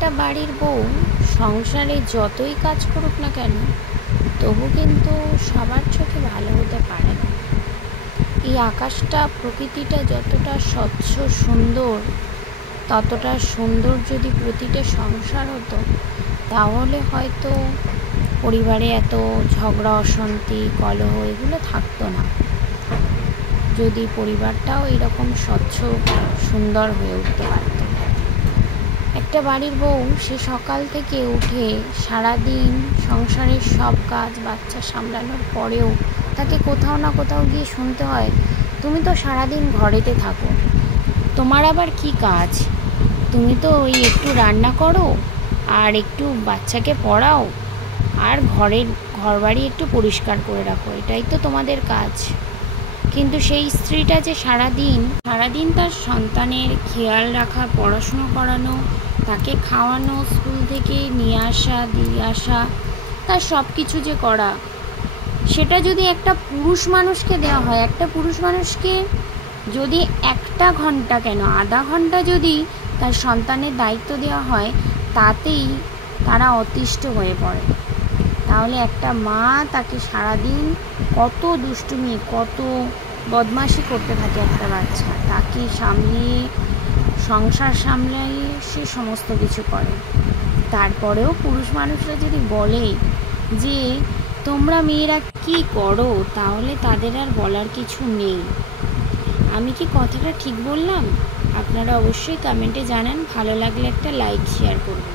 একটা বাড়ির বউ সংসারে যতই কাজ করুক না কেন, তবু কিন্তু সবার চোখে ভালো হতে পারে না। এই আকাশটা, প্রকৃতিটা যতটা স্বচ্ছ সুন্দর, ততটা সুন্দর যদি প্রতিটা সংসার হতো, তাহলে হয়তো পরিবারে এত ঝগড়া, অশান্তি, কলহ এগুলো থাকতো না। যদি পরিবারটাও এরকম স্বচ্ছ সুন্দর হয়ে উঠতে পারত। একটা বাড়ির বউ, সে সকাল থেকে উঠে সারাদিন সংসারের সব কাজ, বাচ্চা সামলানোর পরেও তাকে কোথাও না কোথাও গিয়ে শুনতে হয়, তুমি তো সারাদিন ঘরেতে থাকো, তোমার আবার কি কাজ? তুমি তো ওই একটু রান্না করো আর একটু বাচ্চাকে পড়াও আর ঘরবাড়ি একটু পরিষ্কার করে রাখো, এটাই তো তোমাদের কাজ। কিন্তু সেই স্ত্রীটা যে সারাদিন তার সন্তানের খেয়াল রাখা, পড়াশুনো করানো, তাকে খাওয়ানো, স্কুল থেকে নিয়ে আসা, দিয়ে আসা, তার সব কিছু যে করা, সেটা যদি একটা পুরুষ মানুষকে দেওয়া হয়, একটা পুরুষ মানুষকে যদি একটা ঘন্টা কেন আধা ঘন্টা যদি তার সন্তানের দায়িত্ব দেওয়া হয়, তাতেই তারা অতিষ্ঠ হয়ে পড়ে। তাহলে একটা মা তাকে সারাদিন কত দুষ্টুমি, কত বদমাশি করতে থাকে একটা বাচ্চা, তাকে সামলিয়ে, সংসার সামলিয়ে সে সমস্ত কিছু করে। তারপরেও পুরুষ মানুষরা যদি বলে যে তোমরা মেয়েরা কি করো, তাহলে তাদের আর বলার কিছু নেই। আমি কি কথাটা ঠিক বললাম? আপনারা অবশ্যই কমেন্টে জানান। ভালো লাগলে একটা লাইক, শেয়ার করবেন।